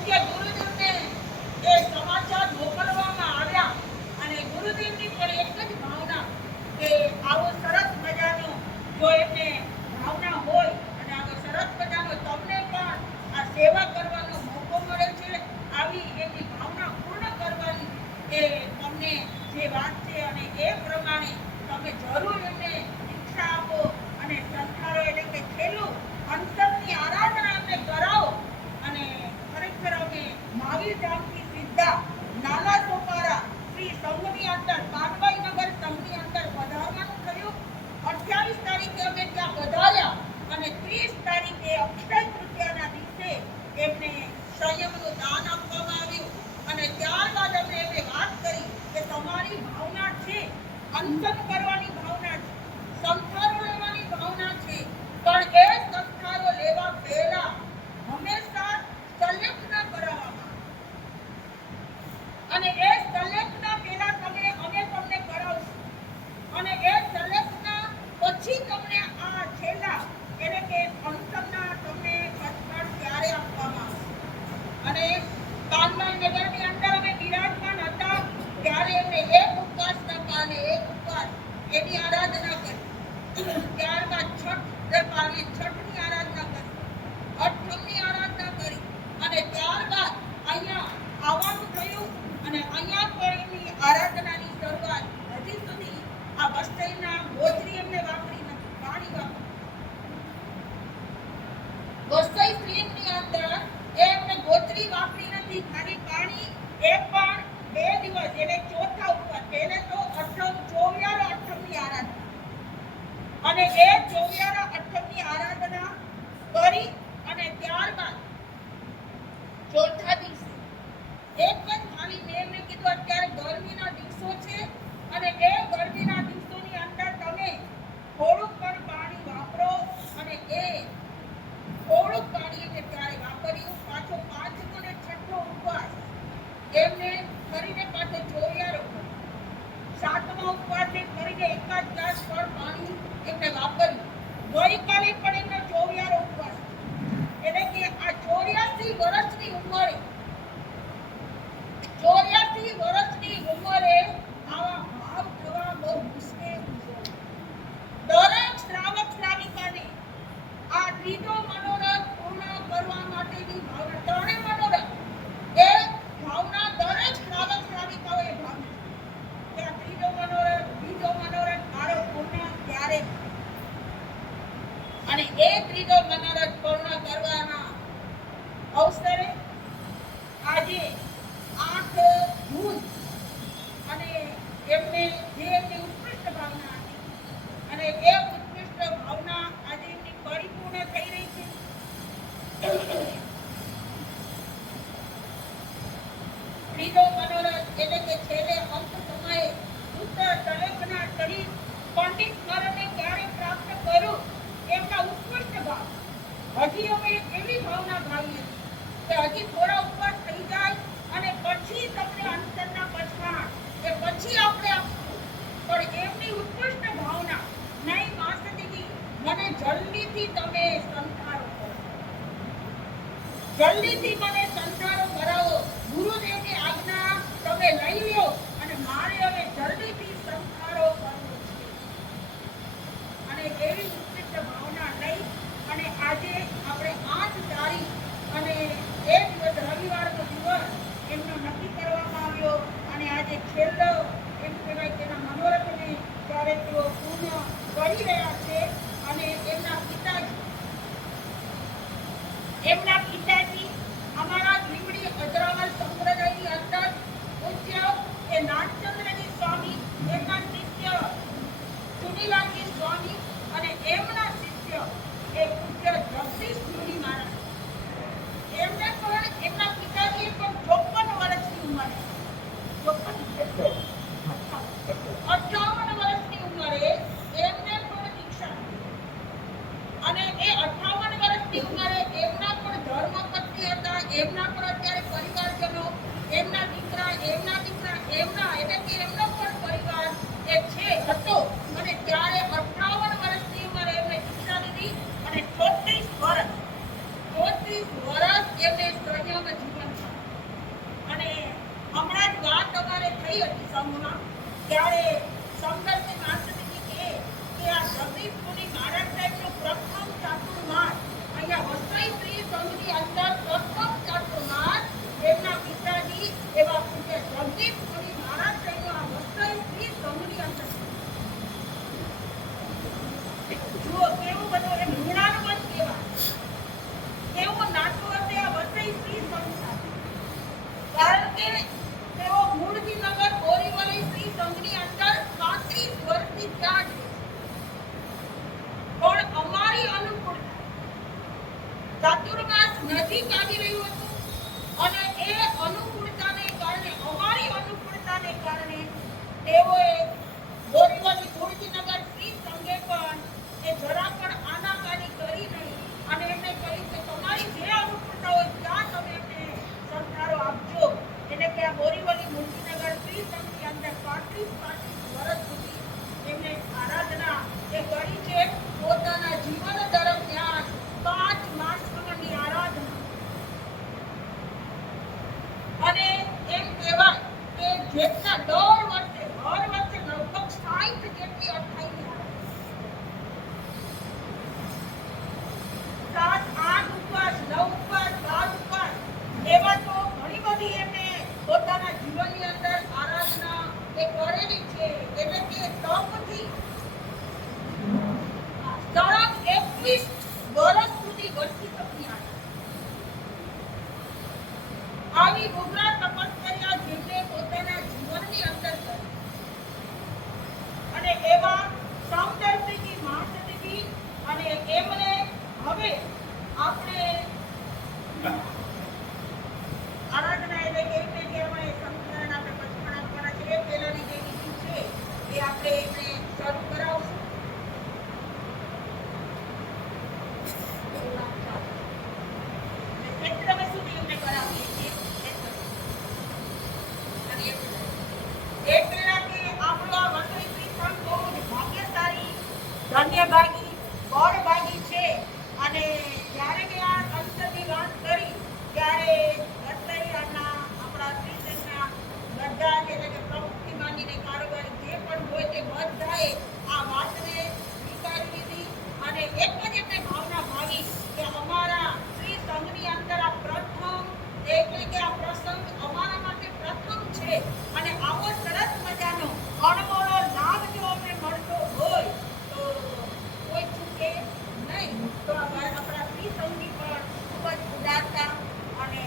પૂજ્ય ગુરુદેવને એ સમાચાર મોકલવામાં આવ્યા અને ગુરુદેવની પણ એક જ ભાવના કે આવો સરસ મજાનો જો એમને ભાવના હોય અને આવો સરસ મજાનો તમને પણ આ સેવા કરવાનો મોકો મળે છે, આવી એની ભાવના પૂર્ણ કરવાની એ તમને જે વાત છે અને એ પ્રમાણે તમે જરૂર એમને દીક્ષા આપો અને સંસ્કારો એટલે કે છેલ્લું અંતરની આરાધના અમને કરાવો. અને ખરેખર અમે મહાવીર ધામથી સીધા નાના સોપારા શ્રી સંઘની અંદર પાનવાઈ નગર સંઘની અંદર પધારવાનું થયું. 28 તારીખે અમે ત્યાં પધાર્યા અને 30 તારીખે અક્ષય તૃતીયાના દિવસે એમને સંયમનું દાન આપવામાં આવ્યું અને ત્યારબાદ અમે એમને વાત કરી કે તમારી ભાવના છે, અંતન કરવાની ભાવના છે, સંસ્કારો લેવાની ભાવના છે, પણ એ સંસ્કારો લેવા પહેલા હંમેશા સલેખના કરાવવામાં અને એ સલેખના પહેલા અમે તમને કરાવશું અને એ સલેખના પછી તમને આ છેલ્લા એટલે કે અંતરના તમને સંસ્કાર ત્યારે આપવામાં આવશે. અને પાનવાઈ નગરની અંદર અમે વિરાજમાન હતા ત્યારે એમને એક ઉપવાસના પાલે એક ઉપવાસ એની આરાધના કરી. ત્યારબાદ છઠ પાલે છઠની આરાધના કરી, અષ્ટમની આરાધના કરી અને ત્યારબાદ અહીંયા આવવાનું થયું અને અહીંયા પણ એની આરાધનાની શરૂઆત હજી સુધી આ વસ્તૈના ગોત્રી એમને વાપરી નથી, પાણી વાપરી. વસ્તઈ સ્ત્રીની અંદર એમને ગોત્રી વાપરી નથી, ખાલી પાણી. એ પણ 2 દિવસ એટલે ચોથા ઉપર પહેલે તો ચોવ્યારા અષ્ટમની આરાધના અને એ ચોવ્યારા અષ્ટમની આરાધના કરી અને ત્યારબાદ ચોથા દિવસે એક જ ખાલી મેં એમને કીધું અત્યારે ગરમીના દિવસો છે અને એ ગરમીના દિવસોની અંદર તમે થોડુંક પણ પાણી વાપરો અને એ થોડુંક પાણી એમને ત્યારે વાપર્યું. પાછો 5મો અને 6મો ઉપવાસ એમને ફરીને પાછો ચોવ્યારો, 7મા ઉપવાસને ફરીને એક જ ગ્લાસ પર પાણી એમને વાપર્યું. ગઈકાલે પણ એમનો ચોવ્યારો ઉપવાસ એટલે કે આ 84 વર્ષની ઉંમરે 84 વર્ષની ઉંમરે આવા ભાવ થવા બહુ મુશ્કેલ છે. દરેક શ્રાવક શ્રાવિકાને આ ત્રીજો મનોરથ પૂર્ણ કરવા માટેની ભાવના, ત્રણે મનોરથ એ ભાવના દરેક શ્રાવક શ્રાવિકાઓએ ભાવી કે આ ત્રીજો મનોરથ બીજો મનોરથ મારો પૂર્ણ ત્યારે અને એ ત્રીજો મનોરથ પૂર્ણ કરવાના અવસરે આજે 8 જૂન અને એમને જે એમની ઉત્કૃષ્ટ ભાવના હતી અને એ ઉત્કૃષ્ટ ભાવના આજે એમની પરિપૂર્ણ થઈ રહી છે. ત્રીજો મનોરથ એટલે કે છેલ્લે અંત સમયે શુદ્ધ સલેખના શરીર પંડિત સ્મરણને ક્યારે પ્રાપ્ત કરું એમના ઉત્કૃષ્ટ ભાવ. હજી અમે એવી ભાવના ભાવીએ કે હજી થોડા ઉપર થઈ જાય અને પછી તમને અંતરના પછવાણા કે પછી આપણે આપશું, પણ એમની ઉત્કૃષ્ટ ભાવના નહીં માસદીજી મને જલ્દીથી તમે સંસારો કરો, જલ્દીથી મને સંસારો કરાવો, ગુરુદેવની આજ્ઞા તમે લઈ લો અને મારે હવે જલ્દીથી સંસારો કરવો છે. અને એવી ઉત્કૃષ્ટ ભાવના લઈ અને આજે આપણે 8 તારીખ અને એ દિવસ રવિવારનો દિવસ એમનો નક્કી કરવામાં આવ્યો અને આજે છેલ્લો એમ કહેવાય તેના મનોરથને ત્યારે તેઓ પૂર્ણ કરી રહ્યા છે. અને એમના પિતાજી અમારા લીમડી અજરાવર સંપ્રદાયની અંદર પૂજ્ય એ નાથચંદ્રજી સ્વામી, એમના શિષ્ય ચુનીલાલજી સ્વામી અને એમના શિષ્ય એ પૂજ્ય જગદીશ મુનિ મહારાજ. એમને પણ એમના પિતાજીએ પણ 54 વર્ષની ઉંમરે 58 વર્ષની ઉંમરે એમને પણ દીક્ષા અને એ 58 વર્ષની ઉંમરે એમના પણ ધર્મપત્ની હતા, એમના પણ અત્યારે પરિવારજનો, એમના દીકરા એમનો પણ પરિવાર એ છે હતો અને ત્યારે 58 વર્ષની ઉંમરે એમને દીક્ષા લીધી અને 34 વર્ષ એમને સંયમ જીવન થઈ હતી સંઘમાં, ત્યારે સમદર્શી માસ્ટરજી કહે કે આ જગદીશપુરી મહારાજ સાહેબનો પ્રથમ ચાતુર્માસ અહીંયા વસઈ શ્રી સંઘની અંદર પ્રથમ ચાતુર્માસ એમના પિતાજી એવા પૂજ્ય જગદીશપુરી મહારાજ સાહેબનો આ વસઈ શ્રી સંઘની અંદર જુઓ કેવું બધું એમ ઋણાનુબંધ કહેવાય, કેવો નાતો હશે આ વસઈ શ્રી સંઘ સાથે. કારણ કે તેઓ મૂળજીનગર બોરીવલી શ્રી સંઘની અંદર 35 વર્ષથી ત્યાં જ રહે છે. પણ અમારી અનુકૂળતા ચાતુર્માસ નજીક આવી રહ્યું હતું અને એ અનુકૂળતાને કારણે અમારી અનુકૂળતાને કારણે તેઓએ બોરીવલી મૂળજીનગર શ્રી સંઘે પણ એ જરા પણ આનાકાની કરી નહીં અને એમને કહ્યું કે તમારી જે અનુકૂળતા હોય ત્યાં તમે એમને સંસ્કારો આપજો. એટલે કે આ બોરીવલી મૂળજીનગર શ્રી સંઘની અંદર 35 વર્ષ સુધી એમને આરાધના એ કરી છે. પોતાના જીવન દરમિયાન 5 માસ સુધીની આરાધના અને એમ કહેવાય કે જેટલા દર વર્ષે હર વર્ષે લગભગ 60 જેટલી અઠાઈની 7, 8 ઉપવાસ, 9 ઉપવાસ, 12 ઉપવાસ એવા તો ઘણી બધી એમને પોતાના જીવનની અંદર આરાધના એ કરેલી છે. એટલે કે તપથી સળંગ 21 વર્ષ સુધી વર્ષી શકતી આવી ઉગ્ર તપસ્યા જેમને પોતાના જીવનની અંદર કરી અને એવા સમદર્શીજી મહાસતીજી અને એમને હવે આપણે આરાધના એટલે કે એમને જે આપણે સંસ્મરણ આપણે પચમણ આપવાના છે એ પહેલાની જે વિધિ છે એ આપણે એમને શરૂ કરાવશું. તમે સુધી એમને કરાવીએ છીએ અને એ પહેલા કે આપણો આ વસઈ શ્રી સંઘ બહુ જ ભાગ્યશાળી, ધન્યભાગી, બળભાગી છે. અને જ્યારે મેં આ અંતરની વાત કરી ત્યારે વસઈના આપણા શ્રી સંઘના બધા જ એટલે કે પ્રમુખથી માંડીને કારોબારી જે પણ હોય તે બધાએ આ વાતને સ્વીકારી લીધી અને એક જ એમને ભાવના ભાવી કે અમારા શ્રી સંઘની અંદર આ પ્રથમ એટલે કે આ પ્રસંગ અમારા માટે પ્રથમ છે અને આવો સરસ મજાનો અણમોળો લાભ જો અમને મળતો હોય તો કોઈ ચૂકે નહીં. તો આપણા શ્રી સંઘની પણ ખૂબ જ ઉદારતા અને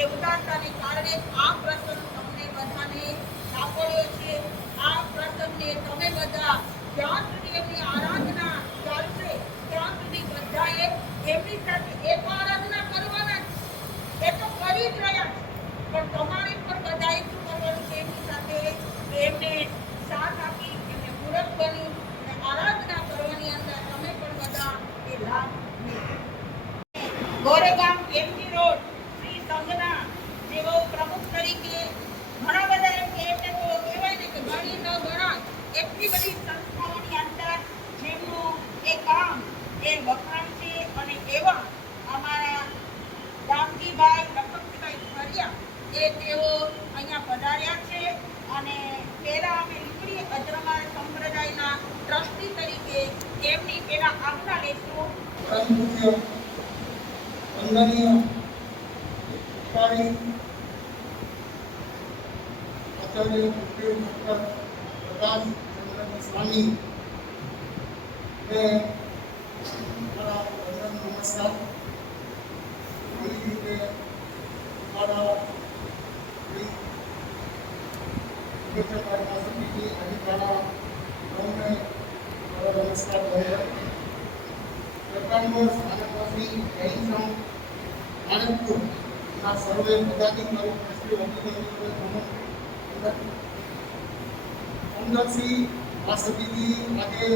એ ઉદારતાને કારણે આ પ્રસંગ તમને બધાને સાંપડ્યો છે. આ પ્રસંગને તમે બધા જ્યાં સુધી એમની આરાધના ચાલશે ત્યાં સુધી બધાએ એમની સાથે એક આરાધના કરવાના છે. એ તો કરી જ રહ્યા છે પણ તમારે પણ બધાએ શું કરવાનું છે એમની સાથે એમને સાથ આપી એમને પૂરક બની અને આરાધના કરવાની અંદર તમે પણ બધા એ લાભ ગોરેગામ એમજી રોડ શ્રી સંઘના જેવો પ્રમુખ તરીકે ઘણા બધા એમ કે એમને તો કહેવાય ને કે ગણી ન ગણાય એટલી બધી સંસ્થાઓની અંદર જેમનું એ કામ એ વખાણ છે. અને એવા અમારા દામજીભાઈ લખમજીભાઈ ફરિયા એ તેઓ અહીંયા પધાર્યા છે અને પહેલા અમે લીમડી અજરમાર સંપ્રદાયના ટ્રસ્ટી તરીકે એમની પહેલા આજ્ઞા લેશું. વંદનીય અધિકારી આચાર્ય ડોક્ટર પ્રકાશ ચંદ્ર સ્વામી ને મારા વંદન નમસ્કાર. એવી રીતે મારા સમિતિ અધિકારા સૌને મારા નમસ્કાર કહે. પ્રકાંડ સ્થાનકવાસી જૈન સંઘ આનંદપુર ના સર્વે પદાધિકારીઓ શ્રી સમદર્શી મહાસતીજી આજે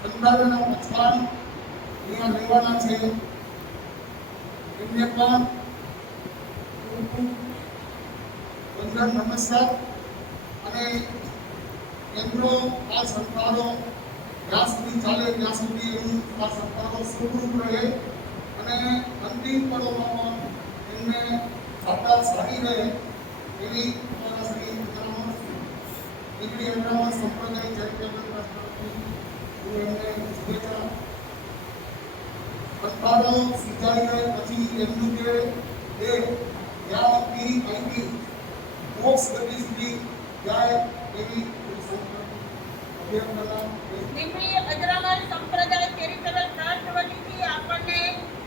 બંધારણના વચવાન અહીંયા રહેવાના છે. એમને પણ વંદન નમસ્કાર અને એમનો આ સંસ્થાનો જ્યાં સુધી ચાલે ત્યાં સુધી એનું આ સંસ્થાનો સુખરૂપ રહે અને અંતિમ પળોમાં પણ એમને સાકાર સારી રહે એવી અમારા શ્રી લીંબડી અમરાવત સંપ્રદાય ચેરિટેબલ ટ્રસ્ટ તરફથી હું એમને શુભેચ્છા. અઠવાડો સિંચાઈ જાય પછી એમનું જે દેહ જ્યાં પીરી અહીંથી મોક્ષ ગતિ સુધી જાય એવી લીંબડી અજરામલ સંપ્રદાય ચેરિટેબલ ટ્રસ્ટ વતીથી આપણને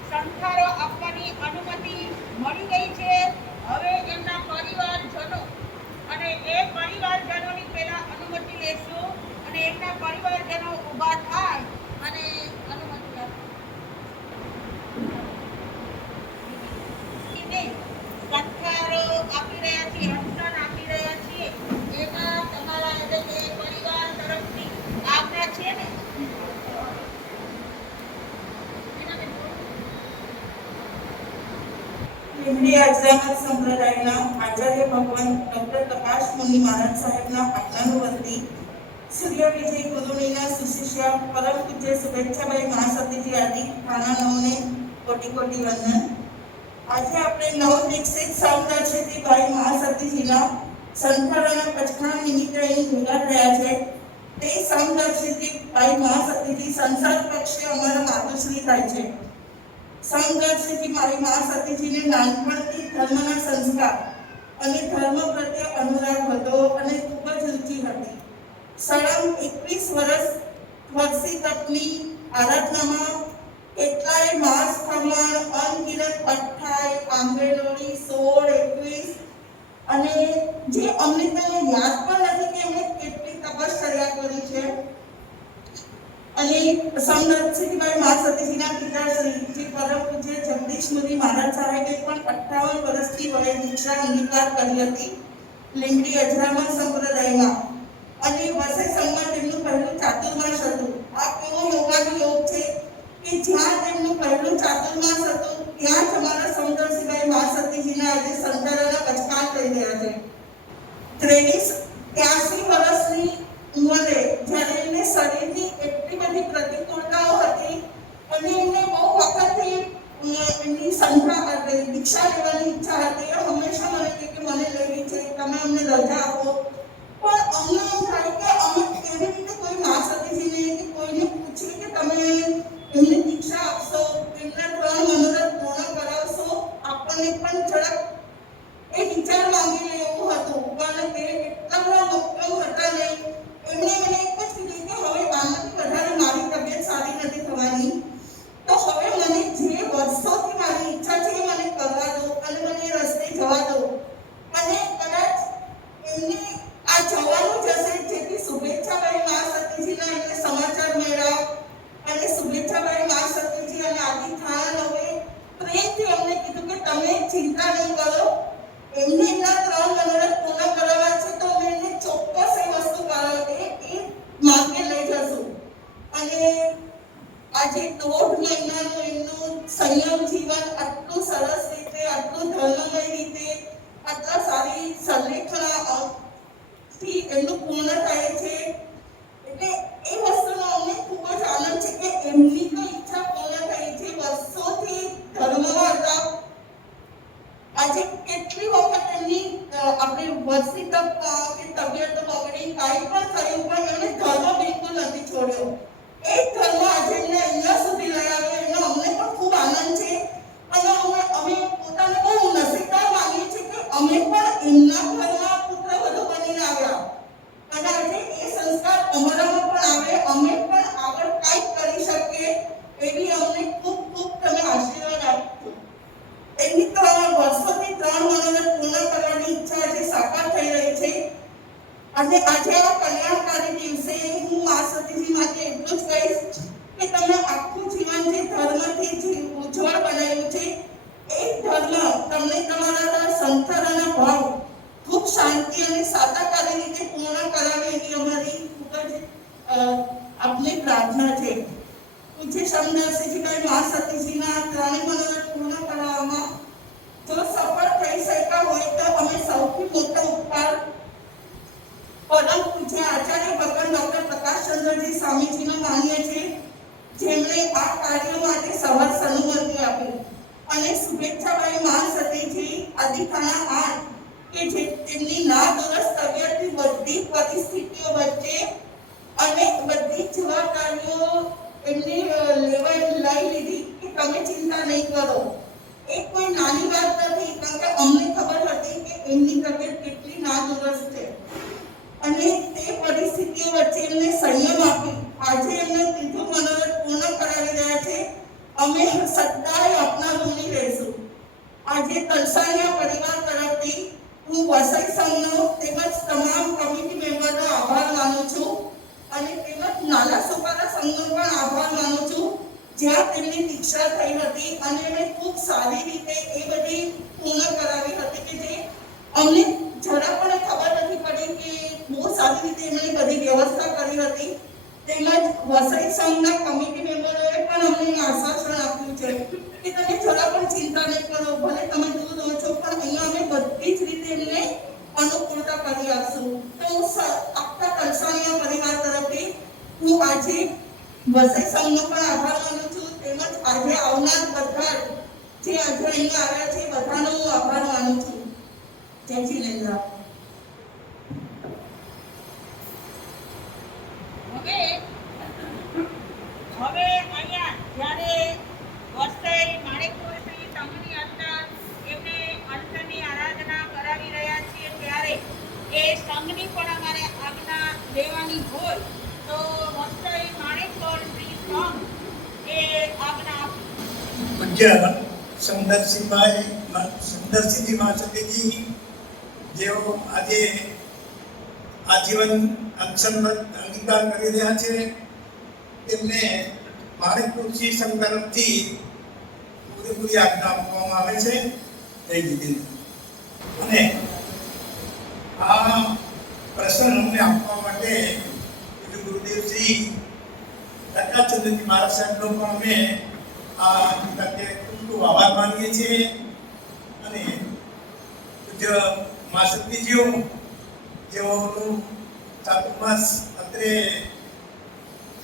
સંસ્થારો આપવાની અનુમતિ મળી ગઈ છે. હવે એમના પરિવારજનો અને એ પરિવારજનોની પહેલા અનુમતિ લેશું અને એમના પરિવારજનો ઊભા થાય અને અનુમતિ આપે. સંસ્થારો આપી રહ્યા છીએ, હસ્તાન આપી રહ્યા છીએ, એમાં તમારા એટલે કે પરિવાર તરફથી આજ્ઞા છે ને? લીંબડી અજરામલ સંપ્રદાયના આચાર્ય ભગવાન ડોક્ટર પ્રકાશ મુનિ મહારાજ સાહેબના આજ્ઞાનુવર્તી સૂર્ય વિજય ગુરુણીના સુશિષ્ય પરમ પૂજ્ય શુભેચ્છાભાઈ મહાસતીજી આદિ થાના નવને કોટી કોટી વંદન. આજે આપણે નવ દીક્ષિત સામદર્શિતી ભાઈ મહાસતીજીના સંસ્થાના પચખાણ નિમિત્તે અહીં ભેગા થયા છે. તે સામદર્શિતી ભાઈ મહાસતીજી સંસાર પક્ષે અમારા માતુશ્રી થાય છે. સામદર્શિતી ભાઈ મહાસતીજીને નાનપણથી ધર્મના સંસ્કાર અને ધર્મ પ્રત્યે અનુરાગ હતો અને ખૂબ જ રુચિ હતી. સળંગ 21 વર્ષી તપની આરાધનામાં કેટલાય માસ ખમણ, અનગિનત અઠ્ઠાઈ, આંબેલોડી 16, 21 અને જે અમને તો યાદ પણ નથી કે એમણે કેટલી તપશ્ચર્યા કરી છે. અને સામદર્શિતીભાઈ મહાસતીજીના પિતાશ્રી પરમ પૂજ્ય જગદીશ મુનિ મહારાજ સાહેબે પણ 58 વર્ષની વયે દીક્ષા અંગીકાર કરી હતી લીંબડી અજરામલ સંપ્રદાયમાં. અને વર્ષે સંમત એમનું પહેલું ચાતુર્માસ હતું. આ કેવો યોગાનું યોગ છે કે જ્યાં તેમનું પહેલું ચાતુર્માસ હતું ત્યાં જ અમારા સામદર્શિતીભાઈ મહાસતીજીના આજે સંતાનોના પચખાણ થઈ રહ્યા છે. 83 વર્ષની ઉંમરે જ્યારે એમને શરીરની એટલી બધી પ્રતિકૂળતાઓ હતી અને એમને બહુ વખતથી એમની સંસ્થા દીક્ષા લેવાની ઈચ્છા હતી. હંમેશા મને કહે કે મને લેવી છે, તમે અમને રજા આપો. પણ અમને એમ થાય કે અમે કેવી રીતે કોઈ મહાસતીજીને કે કોઈને પૂછીએ કે તમે એમને દીક્ષા આપશો, એમના 3 મનોરથ પૂર્ણ કરાવશો, આપણને પણ જરાક એ વિચાર માંગી લે એવું હતું. પણ એ એટલા બધા મક્કમ હતા ને એમણે મને એક જ કીધું કે હવે આનાથી વધારે મારી તબિયત સારી નથી થવાની, તો હવે મને જે વર્ષોથી મારી ઈચ્છા છે એ મને કરવા દો અને મને એ રસ્તે જવા દો. અને કદાચ એમને આ જવાનું જ હશે જેથી શુભેચ્છાભાઈ મહાસતીજીના એમને સમાચાર મળ્યા અને શુભેચ્છાભાઈ મહાસતીજી અને આદિ થાના નવે પ્રેમથી અમને કીધું કે તમે ચિંતા નહીં કરો, એમને એમના 3 મનોરથ પૂર્ણ કરાવવા છે તો અમે એમને ચોક્કસ એ વસ્તુ એ માર્ગે લઈ જશું. અને આજે 1.5 મહિનાનું એમનું સંયમ જીવન આટલું સરસ રીતે, આટલું ધર્મમય રીતે, આટલા સારી સંલેખનાથી એમનું પૂર્ણ થાય છે. એટલે એ વસ્તુનો અમને ખૂબ જ આનંદ છે કે એમની તો ઈચ્છા પૂર્ણ થઈ છે. વર્ષોથી ધર્મમાં હતા. આજે કેટલી વખત એમની આપણે વર્ષી તક કે તબિયત બગડી કાંઈ પણ થયું પણ એમણે ધર્મ બિલકુલ નથી છોડ્યો. એ ધર્મ આજે એમને અહીંયા સુધી લઈ આવ્યો એનો અમને પણ ખૂબ આનંદ છે. અને અમે પોતાને બહુ નસીબદાર માનીએ છીએ કે અમે પણ એમના ઘરમાં પુત્ર વધુ બનીને આવ્યા અને આજે એ સંસ્કાર અમારામાં પણ આવે, અમે પણ આગળ કંઈક કરી શકીએ એવી અમને ખૂબ ખૂબ તમે આશીર્વાદ આપજો. એની 3 વર્ષોથી 3 મનોરથ પૂર્ણ કરવાની ઈચ્છા આજે સાકાર થઈ રહી છે. અને આજે આ કલ્યાણકારી દિવસે હું મહાસતીજી માટે એટલું જ કહીશ કે તમે આખું જીવન જે ધર્મથી ઉજ્જવળ બનાવ્યું છે એ ધર્મ તમને તમારા સંતાનના ભાવ ખૂબ શાંતિ અને સાદાકારી રીતે પૂર્ણ કરાવે એવી અમારી ખૂબ જ આપની પ્રાર્થના છે. પૂજ્ય સામદર્શિતીભાઈ મહાસતીજીના 3 મનોરથ પૂર્ણ કરવામાં જો સફળ થઈ શક્યા હોય તો અમે સૌથી મોટો ઉપકાર પરમ પૂજ્ય આચાર્ય ભગવાન ડોક્ટર પ્રકાશચંદ્રજી સ્વામીજીનો માનીએ છીએ, જેમણે આ કાર્ય માટે સહર્ષ અનુમતિ આપી. અને શુભેચ્છાભાઈ મહાસતીજી આદિ થાના 8 કે જે તેમની નાદુરસ્ત તબિયતની બધી પરિસ્થિતિઓ વચ્ચે અને બધી જવાબદારીઓ એમની લેવલ લઈ લીધી કે તમે ચિંતા નહીં કરો. એ કોઈ નાની વાત નથી, કારણ કે અમને ખબર હતી કે એમની તબિયત કેટલી નાદુરસ્ત છે અને તે પરિસ્થિતિઓ વચ્ચે એમને સંયમ આપી આજે એમને ત્રીજું મનોરથ પૂર્ણ કરાવી રહ્યા છે. અમે સદાય આપના ઋણી રહીશું. આજે તલસાણિયા પરિવાર તરફથી હું વસઈ સંઘનો તેમજ તમામ કમિટી મેમ્બરનો આભાર માનું છું અને તેમજ નાના સુપારા સંઘનો પણ આભાર માનું છું, જ્યાં તેમની દીક્ષા થઈ હતી અને એમણે ખૂબ સારી રીતે એ બધી પૂર્ણ કરાવી હતી કે જે અમને જરા પણ ખબર નથી પડી કે બહુ સારી રીતે એમણે બધી વ્યવસ્થા કરી હતી. તેમજ વસઈ સંઘના કમિટી મેમ્બરોએ પણ અમને આશ્વાસન આપ્યું છે કે તમે જરા પણ ચિંતા નહીં કરો, ભલે તમે દૂર રહો છો પણ અહીંયા અમે બધી જ રીતે એમને અનુકૂળતા કરી આપશું. તો આખા તલસાણિયા પરિવાર તરફથી હું આજે વસઈ સંઘનો પણ આભાર માનું છું, તેમજ આજે આવનાર બધા જે આજે અહીંયા આવ્યા છે બધાનો હું આભાર માનું છું. જય જિનેન્દ્ર. હવે અહીંયા જ્યારે વસઈ માણેકપુર શ્રી સંઘની અંદર એમને અંતની આરાધના કરાવી રહ્યા છીએ ત્યારે એ સંઘની પણ અમારે આજ્ઞા લેવાની હોય તો વસઈ માણેકપુર શ્રી સંઘ એ આજ્ઞા પૂજ્ય સુંદરસિંહજી મહાસતીજી જેઓ આજે આજીવન અનશનરત અંગીકાર કરી રહ્યા છે તેમને માણેકપુર શ્રી સંઘ તરફથી પૂરેપૂરી આજ્ઞા આપવામાં આવે છે. જય જીતેન્દ્ર. અને આ પ્રસંગ અમને આપવા માટે પૂજ્ય ગુરુદેવ શ્રી દત્તાચંદ્રજી મહારાજ સાહેબનો પણ અમે આ તકે ખૂબ આભાર માનીએ છીએ અને પૂજ્ય મહાસતીજીઓ જેઓનું ચાતુર્માસ અત્રે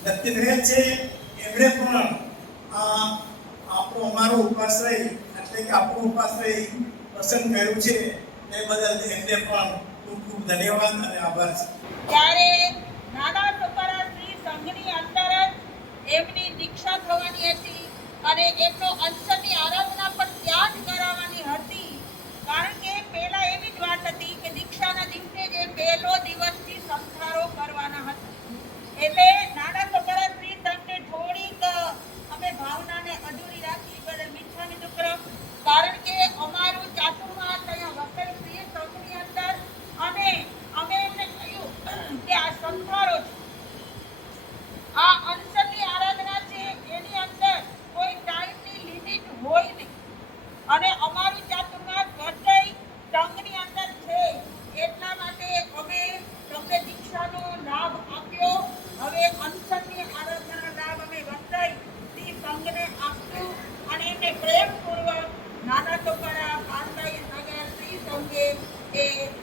નક્કી રહે છે એમણે પણ આ આપણો અમારો ઉપાશ્રય એટલે કે આપણો ઉપાશ્રય પસંદ કર્યું છે એ બદલ એમને પણ ખૂબ ખૂબ ધન્યવાદ અને આભાર છે. ત્યારે નાના સુપારા શ્રી સંઘની અંદર એમની દીક્ષા થવાની હતી અને એમનો અંશની આરાધના પણ ત્યાં જ કરાવવાની હતી, કારણ કે પહેલા એવી જ વાત હતી કે દીક્ષાના દિવસે જે પહેલો દિવસથી સંસ્કારો કરવાના હતા. એટલે નાના સુપારા શ્રી સંઘને થોડીક અમે ભાવનાને અધૂરી રાખી બદલ મીઠાની દુકર, કારણ કે અમારું ચાતુર્માસ અહીંયા વસઈ શ્રી સંઘની અંદર અને અમે એમને કહ્યું કે આ સંસ્કારો છે, આ અંશની આરાધના છે, એની અંદર કોઈ ટાઈમની લિમિટ હોય નહીં અને અમારું ચાતુર્માસ વસઈ સંઘની અંદર છે એટલા માટે અમે તમને દીક્ષાનો લાભ આપ્યો. હવે અંશની આરાધનાનો લાભ અમે વસઈ શ્રી સંઘને આપશું અને એમને પ્રેમપૂર્વક નાના છોકરા પાનભાઈ નગર શ્રી સંઘે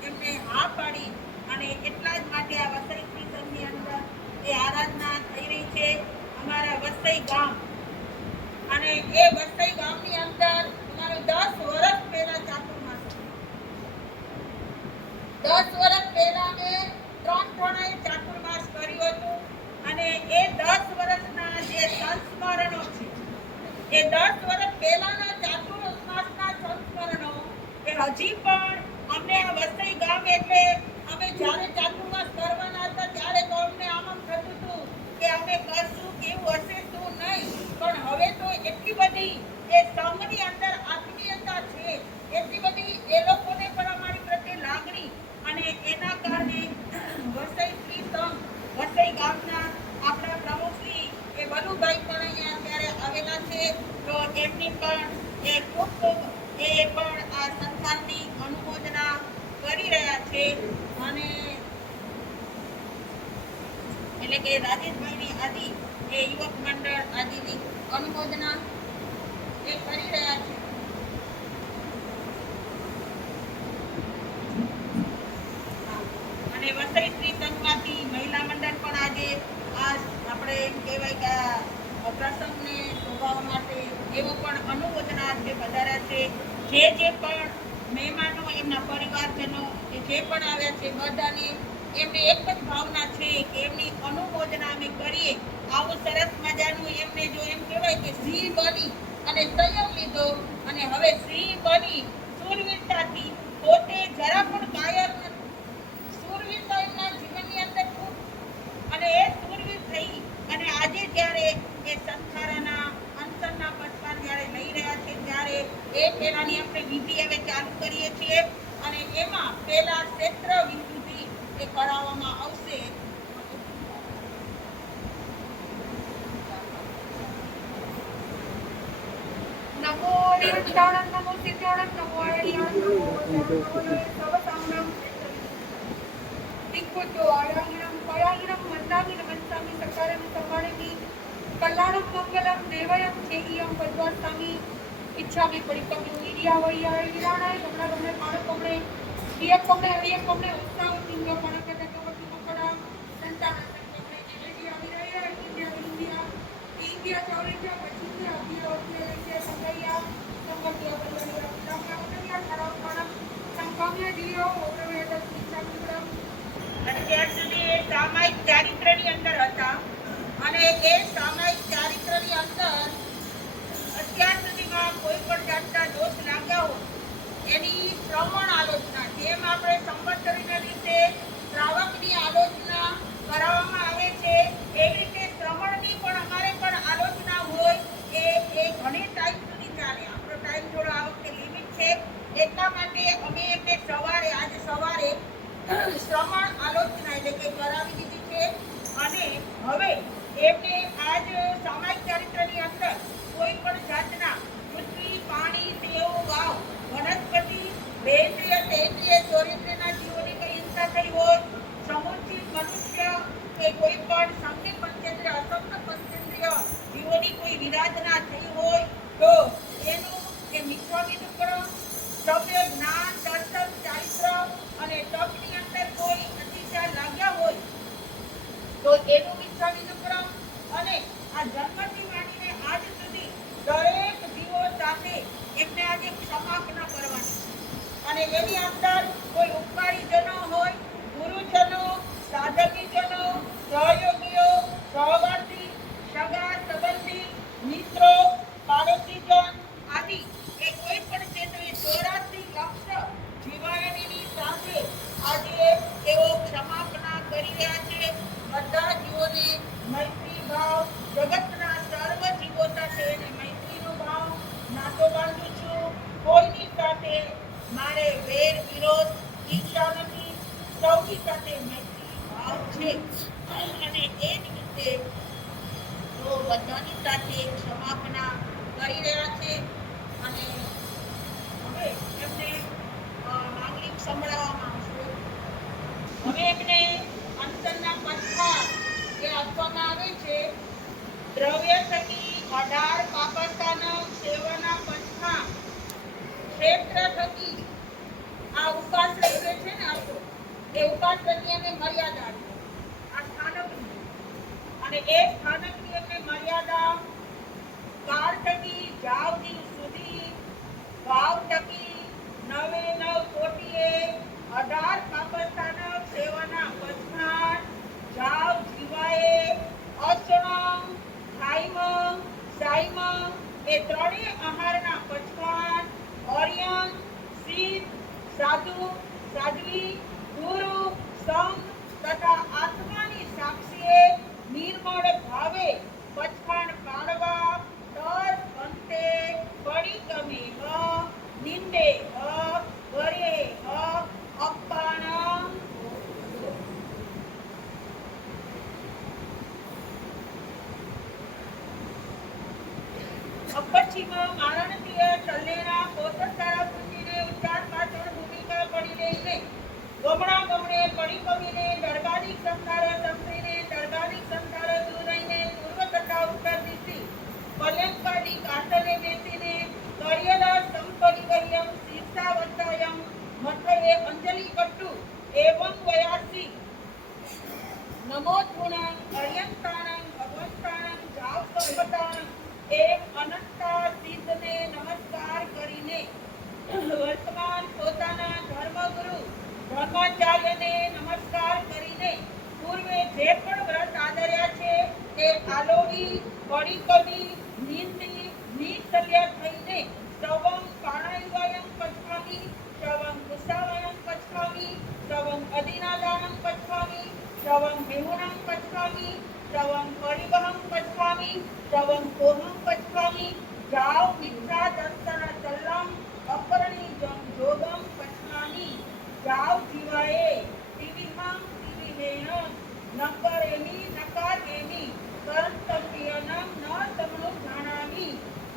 એમને હા પાડી અને એટલા જ માટે આ વસઈ શ્રી સંઘની અંદર એ આરાધના થઈ રહી છે. અમારા વસઈ ગામ અને એ વસઈ ગામની અંદર અમારું 10 વર્ષ પહેલા ચાતુર્માસ, 10 વર્ષ પહેલા અમે 3 જણાએ ચાતુર્માસ કર્યું હતું અને એ 10 વર્ષના જે સંસ્મરણો છે એ 10 વર્ષ પહેલાના ચાતુર્માસના સંસ્મરણો એ હજી પણ અમને આ વસઈ ગામ એટલે અમે જ્યારે ચાતુર્માસ કરવાના હતા ત્યારે તો અમને આમ થતું હતું કે અમે કરશું કેવું હશે શું નહીં, પણ હવે તો એટલી બધી એ સંઘની અંદર આત્મીયતા છે, એટલી બધી એ લોકોને પણ અમારી પ્રત્યે લાગણી અને એના કારણે વસઈ શ્રી સંઘ વસઈ ગામના આપણા પ્રમુખશ્રી એ વલુભાઈ પણ અહીંયા અત્યારે આવેલા છે, તો એમની પણ એ ખૂબ ખૂબ એ પણ આ સંસ્થાનની અનુમોદના કરી રહ્યા છે અને એટલે કે રાજેશભાઈની આદિ એ યુવક મંડળ આદિની અનુમોદના એ કરી રહ્યા છે. અને વસઈ શ્રી સંઘમાંથી મહિલા મંડળ પણ આજે આ આપણે એમ કહેવાય કે આ પ્રસંગને શોભાવવા માટે એવો પણ અનુમોદના છે વધાર્યા છે. જે પણ મહેમાનો, એમના પરિવારજનો કે જે પણ આવ્યા છે બધાને એમને એક જ ભાવના છે કે એમની અનુમોદના અમે કરીએ. આવું સરસ મજાનું એમને જો એમ કહેવાય કે સિંહ બની અને સંયમ લીધો અને હવે સિંહ બની શૂરવીરતાથી પોતે જરા પણ કાયર નથી. શૂરવીરતા એમના જીવનની અંદર ખૂબ અને એ શૂરવીર થઈ અને આજે જ્યારે એ સંસારના અંતરના પટવાન જ્યારે લઈ રહ્યા છે ત્યારે એ પહેલાની આપણે વિધિ હવે ચાલુ કરીએ છીએ અને એમાં પહેલા ક્ષેત્ર વિશુદ્ધિ એ કરાવવામાં આવશે. નમો નિરંજનાનંદ નમો સિદ્ધાનંદ નમો આયર્યાનંદ નમો વચનાનંદ સવસામ્રમ દિક્ખુજો આયાહિરમ પયાહિરમ મંદામિ નમસ્સામિ સકારમ સર્વાણિ કલ્યાણમ મંગલમ દેવયમ ચેયમ પદ્વાસ્સામિ ઈચ્છામિ પરિકમ્યુ ઈર્યાવૈયા ઈરાણાય ગમણા ગમણે પાણ કમણે દિયક કમણે હરિયક કમણે ઉત્સાહ સિંહ પણકટ કવટી મકડા સંતાન સંકમણે જેલેજી અવિરય ઇન્ડિયા ઇન્ડિયા ચોરિયા પચિયા અભિરોધ્ય સંગયા સંગત્ય પરિવારિયા પિતામ્યા ઉદર્યા ખરાબ ખરાબ સંકામ્યા દિયો ઓરવેદ સિંચામિદ્રમ. અત્યાર સુધી એ સામાયિક ચારિત્રની અંદર હતા અને એ સામાયિક ચારિત્રની અંદર અત્યાર સુધીમાં કોઈ પણ જાતના દોષ લાગ્યા હોય એની શ્રવણ આલોચના, જેમ આપણે સંવત્સરીના દિવસે શ્રાવકની આલોચના કરાવવામાં આવે છે એવી રીતે શ્રવણની પણ અમારે પણ આલોચના હોય એ ઘણી ટાઈમ સુધી ચાલે. આપણો ટાઈમ થોડો આ વખતે લિમિટ છે એટલા માટે અમે એમને આજે સવારે શ્રવણ આલોચના એટલે કે કરાવી દીધી છે અને હવે એમને આજ સામાયિક ચારિત્રની અંદર કોઈ પણ જાતના પૃથ્વી, પાણી, દેવ, વાવ, વનસ્પતિ, બેન્દ્રિય, તેન્દ્રિય, ચોરિન્દ્રિયના જીવોની કઈ હિંસા થઈ હોય, સમુચિત મનુષ્ય કે કોઈ પણ સંજ્ઞ પંચેન્દ્રિય, અસંગ પંચેન્દ્રિય જીવોની કોઈ વિરાધના થઈ હોય તો એનું એ મિથ્યાવિદુક્રમ, સભ્ય જ્ઞાન, દર્શન, ચારિત્ર અને તપની અંદર કોઈ અતિચાર લાગ્યા હોય તો એનું મિથ્યાવિદુક્રમ અને આ જન્મથી માંડીને આજ સુધી દરેક જીવો સાથે એમને આજે ક્ષમાપના કરવાની અને એની અંદર કોઈ ઉપકારીજનો હોય, ગુરુજનો, સાધકીજનો, સહયોગીઓ, સહવાસી, સગા સંબંધી, મિત્રો, પાડોશીજન આદિ એ કોઈ પણ છે તો એ 84 લક્ષ જીવાયની સાથે આજે તેઓ ક્ષમાપના કરી રહ્યા છે. બધા જીવોને મૈત્રી ભાવ, જગતના સર્વ જીવો સાથે એને મૈત્રીનો ભાવ નાતો બાંધું છું. કોઈની સાથે મારે વેર વિરોધ ઈર્ષા નથી, સૌની સાથે મૈત્રી ભાવ છે અને એ નિમિત્તે તો બધાની સાથે ક્ષમાપના કરી રહ્યા છે અને હવે એમને માંગણી સંભળાવવામાં આવશે. હવે એમને અંતરના પથ્થર જે આપવામાં આવે છે દ્રવ્ય થકી 18 પાપસ્તાના સેવાના પંચમાં ક્ષેત્ર થકી આ ઉપાશ્રય જે છે ને આપણો એ ઉપાશ્રયની એને મર્યાદા છે. આ સ્થાનકની અને એ સ્થાનકની એમને મર્યાદા કાળ થકી જાવની સુધી, ભાવ થકી 9 કોટીએ 18 પાપસ્તાના સેવાના પંચમાં જાવ જીવાએ અસણમ, ખાઈમ, સાઈમ એ ત્રણેય આહારના પંચમાં ઓરિયન, શીત, સાધુ, સાધ્વી, ગુરુ, સંઘ તથા આત્માની સાક્ષીએ નિર્મળ ભાવે પચખાણ પાડવા તર અંતે પડિકમે નિંદે વરે અપ્પાણમ. અપચિમાં મારણતીય ચલ્લેના પોષકતારા પૂજીને ઉચ્ચાર પાછળ ભૂમિકા પડી લઈને ગમણા ગમણે પડી કમીને દરબારી સંસાર સંપીને દરબારી સંસાર દૂર રહીને પૂર્વ તથા ઉત્તર દિશી પલંકાદી કાટને બેસીને કર્યલા સંપરિવર્યમ શીર્ષાવતાયમ મતયે અંજલિ કટ્ટુ એવં વયાસી નમો ગુણં અર્યંતાણં ભગવંતાણં જાવ સંપતાણં એમ અનંતા સિદ્ધને નમસ્કાર કરીને વર્તમાન બ્રહ્મચાર્યને નમસ્કાર કરીને પૂર્વે જે પણ વ્રત આદર્યા છે તે આલોડી પડીકની નીંદી નીતલ્ય થઈને સવં પાણાયવયં પચ્છામિ શ્રવં કુશાવયં પચ્છામિ શ્રવં અદિનાદાનં પચ્છામિ શ્રવં વિહુણં પચ્છામિ શ્રવં પરિવહં પચ્છામિ શ્રવં કોહં પચ્છામિ જાવ મિથ્યા દર્શન ચલ્લમ અપરણી જોગમ પચ્છામિ જાવ જીવાએ તિવિહં તિવિહેણ નકરેમી નકારેમી કર્તવ્યનમ ન તમણું જાણામિ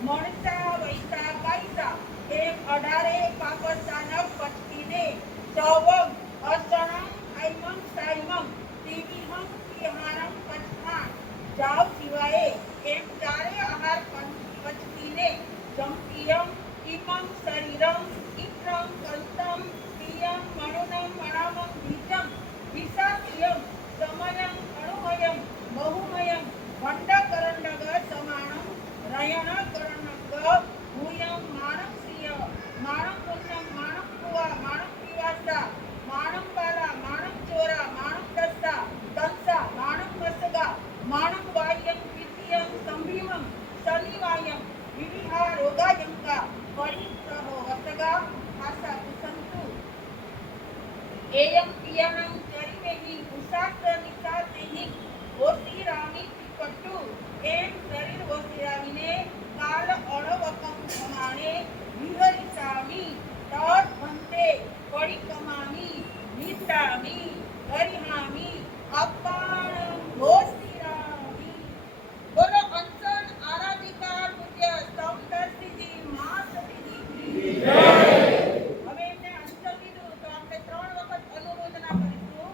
મણસા વૈસા કાયસા એમ 18 પાપસાનક પછીને સવમ અસણમ આઈમં સાઈમં તિવિહં તિહારં પચ્છાન જાવ જીવાએ એમ 4 આહાર પછીને જંપિયમ ઇમં શરીરમ ઇત્રં કંતમ પિયમ મણુનમ મણામં બીજમ વિષાતિયમ સમયં અણુમયં બહુમયં ભંડકરંડગ સમાણં રયણકરણગ ભૂયં માણસ્ય માણં પુન્નં માણં કુવા માણં પીવાસા માણં બાલા માણં ચોરા માણં દસ્સા દંસા માણં મસગા માણં વાયં દ્વિતીયં સંભીમં શનિવાયં વિવિહા રોગાયંકા પરિસહો વસગા આસા કુસંતુ એયં પિયણં ચરિમેહિ ઉષાસ્ત્રનિકાતેહિ ઓસિરામિ પિપટ્ટુ એમ શરીર ઓસિરામીને કાલ અણવકં પ્રમાણે વિહરિસામિ તદ ભંતે પરિકમામિ નિતામિ ગરિહામિ અપાણં ઓસિરામિ. બોલો અંસન આરાધિકા પૂજ્ય સમદર્શીજી માતજીની જય. હવે એમને અંસન લીધું તો આપણે 3 વખત અનુમોદના કરીશું.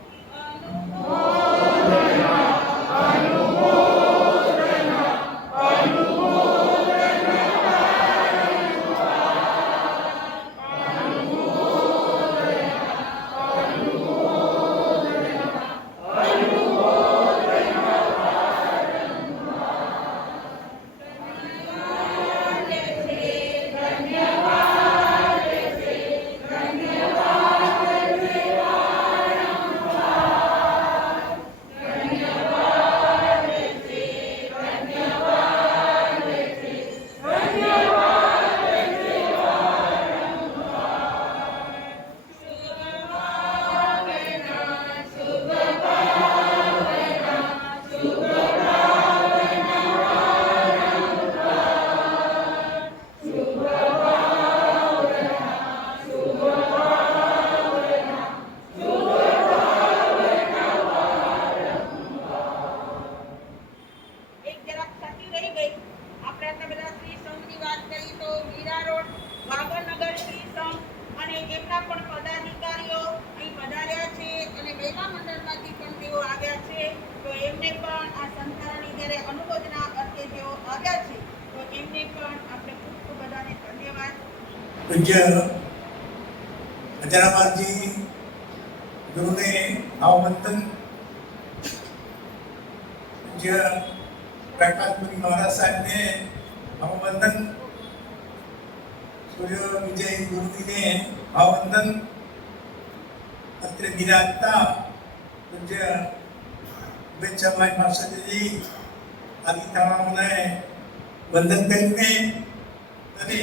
એક જરાક થતી રહી ગઈ. આપણે આટલા બધા શ્રી સંઘની વાત કરી તો મીરા રોડ વાગરનગર શ્રી સંઘ અને એમના પણ પદાધિકારીઓ અહીં પધાર્યા છે અને બેલા મંડળમાંથી પણ તેઓ આવ્યા છે. તો એમને પણ આ સંસ્થાની જ્યારે અનુમોદના અર્થે તેઓ આવ્યા છે તો એમને પણ આપણે ખૂબ ખૂબ બધાને ધન્યવાદ. પૂજ્ય હજરાબાદજી ગુરુને ભાવવંદન. પૂજ્ય પ્રકાશપુરી મહારાજ સાહેબને ભાવવંદન. સૂર્ય વિજય ગુરુજીને ભાવવંદન. અત્રે બિરાજતા પૂજ્ય શુભેચ્છાભાઈ માસ્ટરજી આદિ તમામને વંદન કરીને અને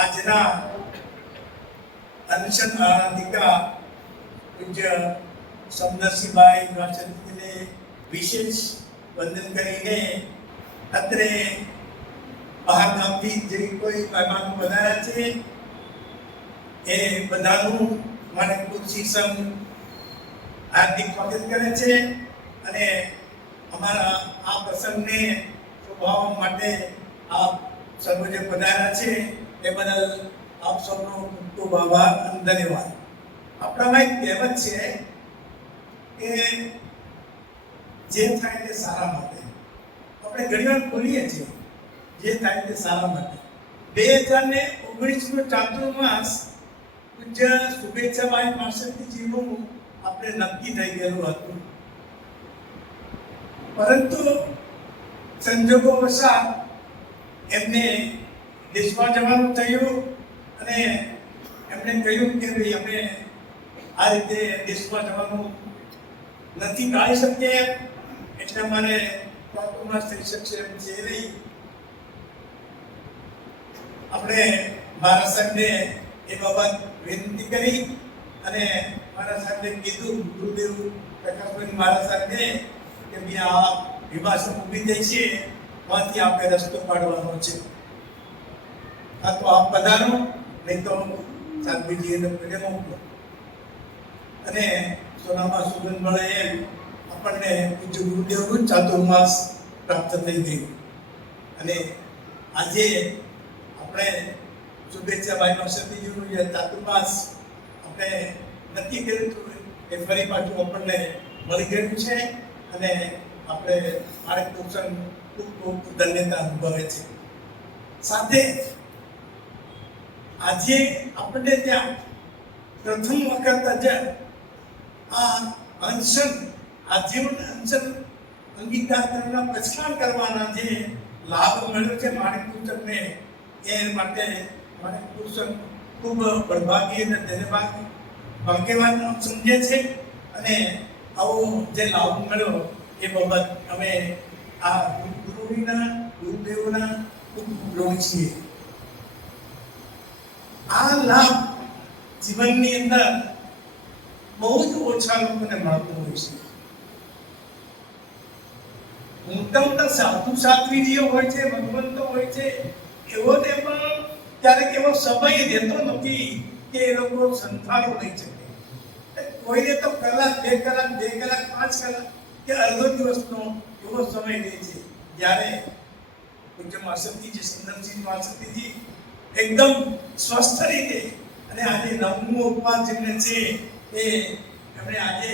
આજના અનશન આરાધિકા પૂજ્ય સમદર્શીભાઈ માસ્ટરજીને વિશેષ વંદન કરીને અત્રે બહાર ગામથી જે કોઈ મહેમાનો પધાર્યા છે એ બધાનું મને કૃષિ સંઘ હાર્દિક સ્વાગત કરે છે અને અમારા આ પ્રસંગને શોભાવવા માટે આપ સર્વ જે પધાર્યા છે એ બદલ આપ સૌનો ખૂબ ખૂબ આભાર અને ધન્યવાદ. આપણામાં એક કહેવત છે કે જે થાય તે સારા માટે. આપણે ઘણીવાર ભૂલીએ છીએ જે થાય તે સારા માટે. 2019નો ચાતુર્માસ પૂજ્ય શુભેચ્છાભાઈ માસ્ટરજીનું આપણે નક્કી થઈ ગયેલું હતું, પરંતુ સંજોગોવશાત એમને દેશમાં જવાનું થયું અને એમણે કહ્યું કે ભાઈ અમે આ રીતે દેશમાં જવાનું નથી ટાળી શકીએ એટલે મારે પ્રોબ્લેમ થઈ શકશે એમ છે નહીં. આપણે મારા સાહેબને એ બાબત વિનંતી કરી અને મારા સાહેબને કીધું, ગુરુદેવ પ્રકાશભાઈ મારા સાહેબને કે ભાઈ આ વિભાષણ ઊભી થઈ છે, ત્યાંથી આપણે રસ્તો કાઢવાનો છે. આ તો આપ પધારો, નહીં તો સાધ્વીજી એને પેલે મોકલો. અને સોનામાં સુગંધ મળે એમ આપણને પૂજ્ય ગુરુદેવનું ચાતુર્માસ પ્રાપ્ત થઈ ગયું. અને આજે આપણે શુભેચ્છા ભાઈ નરસિંહજીનું જે ચાતુર્માસ આપણે નક્કી કર્યું હતું એ ફરી પાછું આપણને મળી ગયું છે. અને આપણે માર્ગદર્શન ખૂબ ધન્યતા અનુભવે છે. સાથે આજે આપણને ત્યાં પ્રથમ વખત જ આ અનશન આજીવન અનશન અંગીકારના પછાણ કરવાના જે લાભ મળ્યો છે માણેકપુરને, એ માટે માણેકપુર ખૂબ પ્રભાગી અને ભાગ્યવાન સમજે છે. અને આવો જે લાભ મળ્યો એ બાબત અમે આ ગુરુદેવના ખૂબ ઋણી છીએ. આ લાભ જીવનની અંદર બહુ જ ઓછા લોકોને મળતો હોય છે. મોટા સાધુ સાધ્વીજીઓ હોય છે, ભગવંતો હોય છે, એવોને પણ ક્યારેક એવો સમય રહેતો નથી કે એ લોકો સંથારો લઈ શકે. કોઈને તો કલાક, 2 કલાક, 5 કલાક કે અડધો દિવસનો એવો સમય લે છે. જ્યારે પૂજ્ય માસતીજી, સુંદરસિંહ માસતીજી એકદમ સ્વસ્થ રીતે અને આજે 9મું ઉપવાસ જેમને છે એ એમણે આજે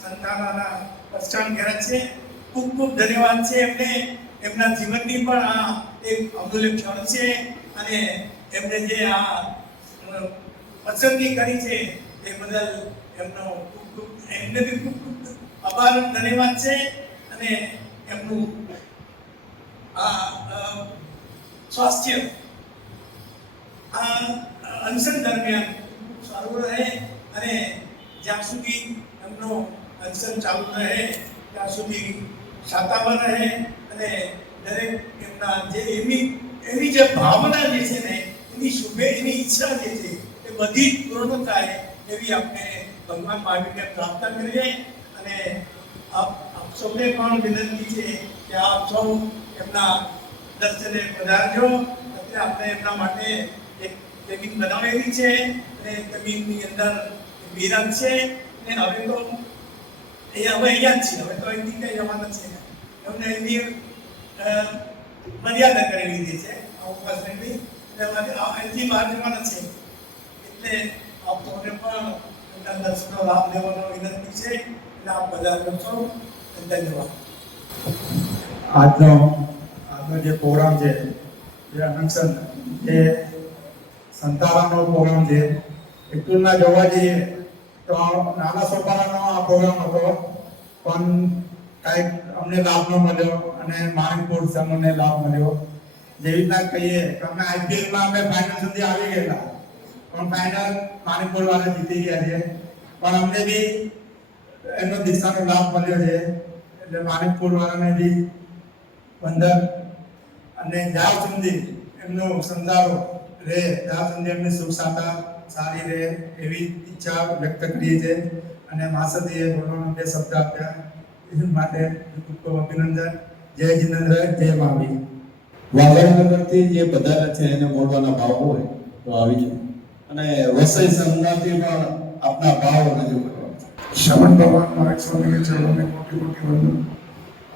સંતાનના પછાણ કર્યા છે. ખૂબ ખૂબ ધન્યવાદ છે એમને. એમના જીવનની પણ આ એક અમૂલ્ય ક્ષણ છે. અને એમને જે આ પસંદગી કરી છે એ બદલ એમનો એમને બી ખૂબ ખૂબ આભાર, ધન્યવાદ છે. અને એમનું આ સ્વાસ્થ્ય આ અનશન દરમિયાન સારું રહે અને જ્યાં સુધી એમનો અનશન ચાલુ રહે ત્યાં સુધી સાતામાં રહે. અને દરેક એમના જે એની જે ભાવના જે છે ને, એની ઈચ્છા જે છે એ બધી જ પૂર્ણ થાય એવી આપણે ભગવાન મહાવીરને પ્રાર્થના કરીએ. અને આપ સૌને પણ વિનંતી છે કે આપ સૌ એમના દર્શને પધારજો. અત્યારે આપણે એમના માટે એક કેબિન બનાવેલી છે અને કેબિનની અંદર બિરાજ છે. અને હવે તો અહીંયા જ છે, હવે તો અહીંથી કંઈ જવાના છે. એમને એની મર્યાદા કરી લીધી છે અવકાશની, એટલે અહીંથી બહાર જવાના છે. એટલે આપ સૌને પણ એમના દર્શનનો લાભ લેવાનો વિનંતી છે. એટલે આપ પધારજો સૌ. ધન્યવાદ. આજનો જે પ્રોગ્રામ છે જે અનશન જે સંતારાનો પ્રોગ્રામ છે, એટલું ના જોવા જઈએ તો નાના સોપારાનો આ પ્રોગ્રામ હતો, પણ કાંઈક અમને લાભ ન મળ્યો અને માણેકપુર સમૂહને લાભ મળ્યો. જેવી રીતના કહીએ કે અમે આઈપીએલમાં અમે ફાઇનલ સુધી આવી ગયેલા, પણ ફાઇનલ માણેકપુર વાળા જીતી ગયા છે. પણ અમને બી એમનો દિશાનો લાભ મળ્યો છે. એટલે માણેકપુર વાળાને બી બંધન અને જ્યાં સુધી એમનો સંસારો રહે ત્યાં સુધી એમની સુખ સાતા સારી રહે એવી ઈચ્છા વ્યક્ત કરીએ છીએ. અને માસતીએ બોલવાનો 2 શબ્દ આપ્યા એ માટે ખૂબ ખૂબ અભિનંદન. જય જિનેન્દ્ર, જય મહાવીર. વાગડનગરથી જે પધાર્યા છે એને મળવાના ભાવ હોય તો આવી જાય અને વસઈ સંઘમાંથી પણ આપના ભાવ રજૂ કરવા. श्रवण भगवान महाराज स्वामी के चरणों में कोटि कोटि वंदन.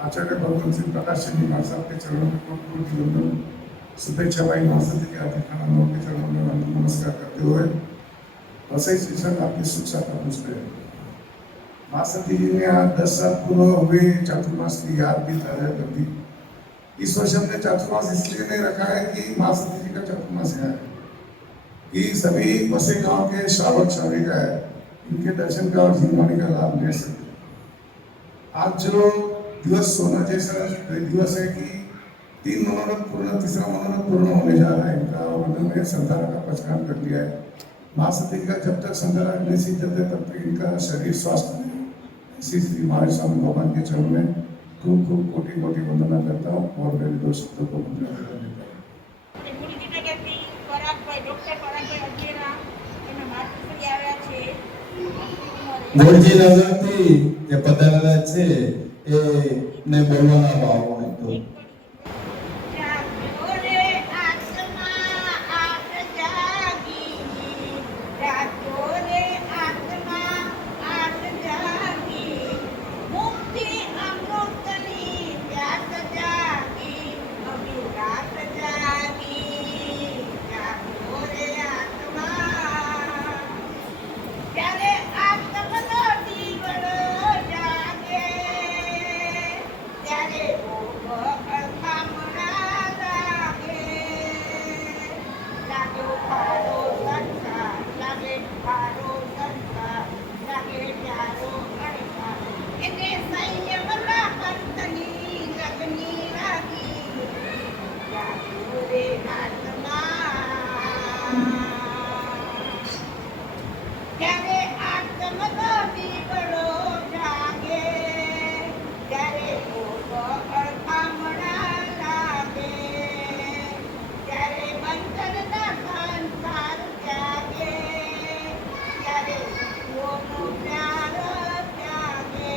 आचार्य भगवान सिंह प्रकाश जी महाराज साहब के चरणों में कोटि कोटि वंदन. शुभेच्छा भाई मासती के आदि खाना के चरणों में वंदन नमस्कार करते हुए वसई शिक्षण आपकी सुख साथ पूछते हैं. मासती जी ने आज 10 साल पूर्व हुए चातुर्मास की याद भी ताजा कर दी. इस वर्ष हमने चातुर्मास इसलिए नहीं रखा है कि मासती जी का चातुर्मास है कि सभी वसई गांव के श्रावक श्राविका है इनके दर्शन का और जीवनी का लाभ ले सके. आज जो दिवस सोना जैसा दिवस है कि 3 मनोरथ पूर्ण, तीसरा मनोरथ पूर्ण होने जा रहा है. इनका उन्होंने संतान का पहचान कर लिया है. माँ सती का जब तक संकल्प नहीं सीख जाते तब तक इनका शरीर स्वस्थ नहीं। इसी श्री महावीर स्वामी भगवान के चरणों में खूब खूब कोटि कोटि वंदना करता हूँ और मेरे दो शब्दों को मंजूर कर देता हूँ। ગુરુજીનગરથી પરાગભાઈ, ડોક્ટર પરાગભાઈ અધેરા એમના માતૃશ્રી આવ્યા છે. ગુરજીનગરથી જે પધારેલા છે એ ને બોલવાના ભાવ હોય તો જાગો રે આત્મા આત જાગી, જાગો રે આત્મા આત જાગી, મુક્તિ અમૃતની પ્યાસ જાગી, અવિરાત જાગી. જાગો રે આત્મા, ત્યારે આત્મનો દીવડો જાગે, ત્યારે ભોગ અળખામણા લાગે. લાગે ભારો સંસાર, લાગે ભારો સંસાર, લાગે પ્યારો અળખાર. એને સંયમના પંથની લગની લાગી. જાગો રે આત્મા, ત્યારે આત્મનો દીવડો જાગે, ત્યારે ભોગ અળખામણા લાગે, ત્યારે બંધનના સંસાર જાગે, ત્યારે સુખોનો પ્યાર જાગે,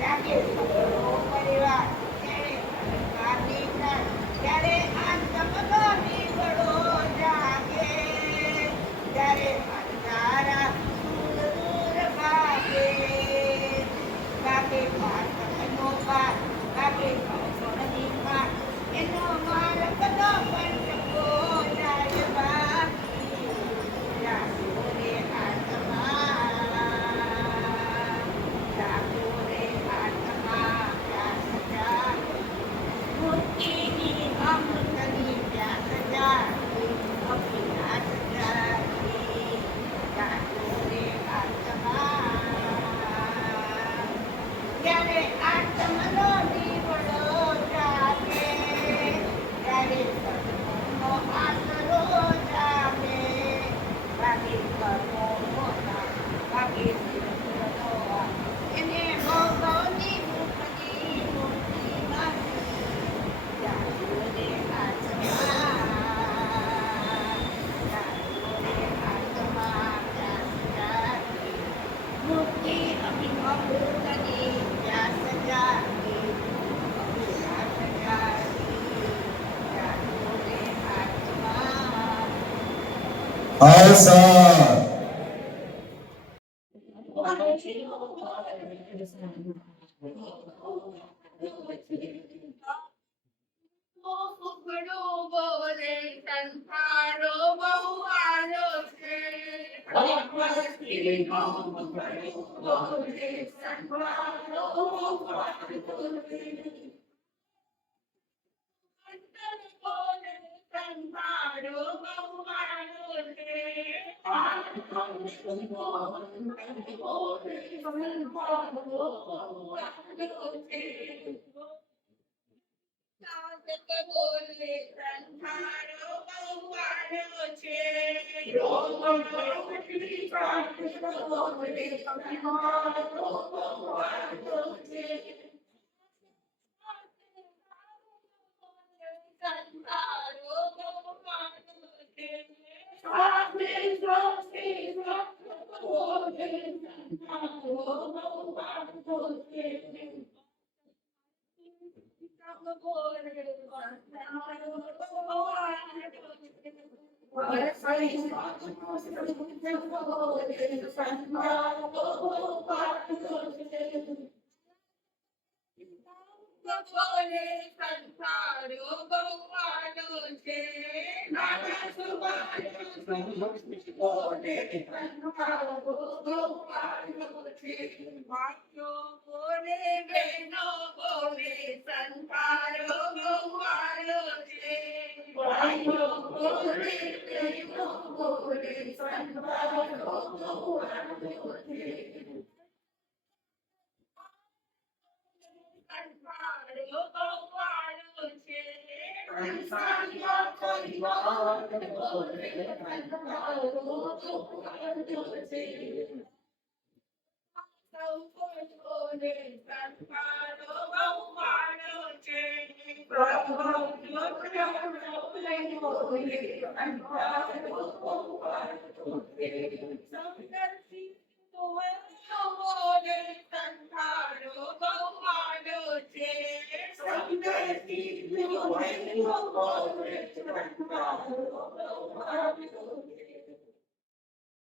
જાગે સગળો પરિવાર, ત્યારે અલંકારની પ્રાણ, ત્યારે આત્મનો દીવડો જાગે, ત્યારે અંધારા દૂર દૂર ભાગે. ભાગે પાતળનો પાર, ભાગે પાછળની પાર, એનો માર્ગ તો પંચકો જાય બાકી. જાગો રે આત્મા, જાગો રે આત્મા, પ્યાસ જાગી, મુક્તિની અમૃતની પ્યાસ જાગી, અવિનાશ જાગી. જાગો રે આત્મા, ત્યારે આત્મનો દીવડો જાગે, ત્યારે સદગુણનો આશરો જાગે. ભાગે કર્મો મોટા, ભાગે સિદ્ધનો વાર, એને ભોગવની મુક્તિ મુક્તિ માગી. જાગો રે આત્મા, જાગો રે આત્મા, પ્યાસ જાગી, મુક્તિ અમૃતની પ્યાસ જાગી, અવિનાશ જાગી. જાગો રે આત્મા. આસાર ફૂગડો બોલે સંસારો બહુ આલો છે. બોલે સંસારો બહુ આલો છે. અંતર બોલે સંસારો બહુ આલો છે. બોલે સંસારો બહુ આલો છે. સાધક બોલે સંસારો બહુ આલો છે. સાધક બોલે સંસારો બહુ આલો છે. સંસારો બહુ આલો છે. સ્વામે સ્વામે બોલે સંસારો બહુ આલો છે. સંગતિ